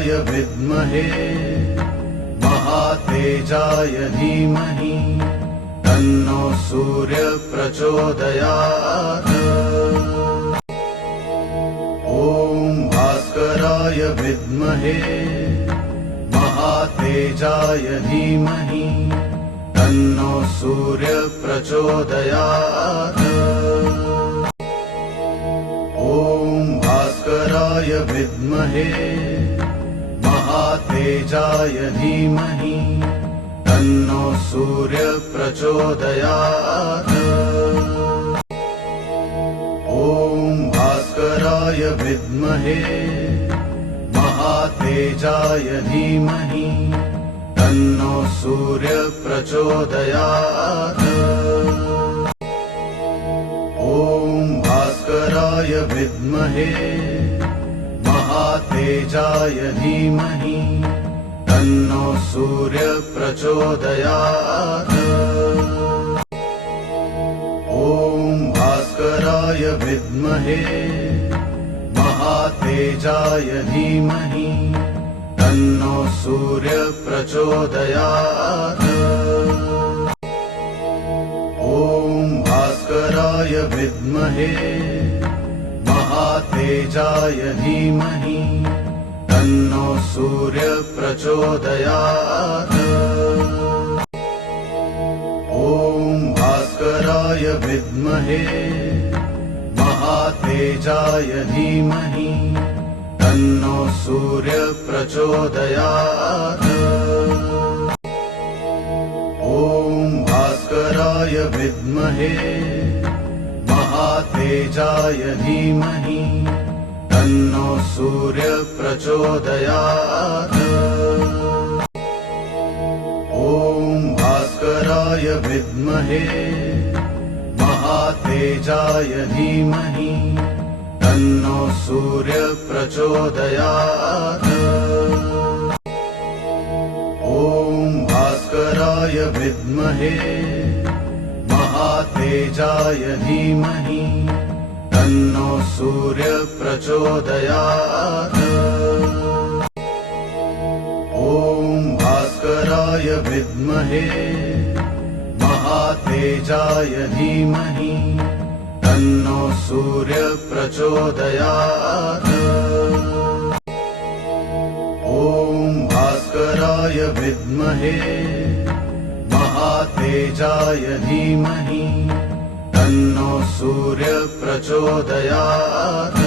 भास्कराय विद्महे महातेजाय धीमहि तन्नो सूर्य प्रचोदयात्। ॐ भास्कराय विद्महे महातेजाय धीमहि तन्नो सूर्य प्रचोदयात्। ॐ भास्कराय विद्महे महातेजाय धीमहि तन्नो सूर्य प्रचोदयात्। ॐ भास्कराय विद्महे महातेजाय धीमहि तन्नो सूर्य प्रचोदयात्। ॐ भास्कराय विद्महे महातेजाय धीमहि तन्नो सूर्य प्रचोदयात्। ॐ भास्कराय विद्महे महातेजाय धीमहि तन्नो सूर्य प्रचोदयात्। ॐ भास्कराय विद्महे महातेजाय धीमहि तन्नो सूर्य प्रचोदयात्। ॐ भास्कराय विद्महे महातेजाय धीमहि तन्नो सूर्य प्रचोदयात्। ॐ भास्कराय विद्महे महातेजाय धीमहि तन्नो सूर्य प्रचोदयात्। ॐ भास्कराय विद्महे महातेजाय धीमहि तन्नो सूर्य प्रचोदयात्। ॐ भास्कराय विद्महे महातेजाय धीमहि तन्नो सूर्य प्रचोदयात्। ॐ भास्कराय विद्महे महातेजाय धीमहि तन्नो सूर्य प्रचोदयात्। ॐ भास्कराय विद्महे महातेजाय धीमहि तन्नो सूर्य प्रचोदयात्।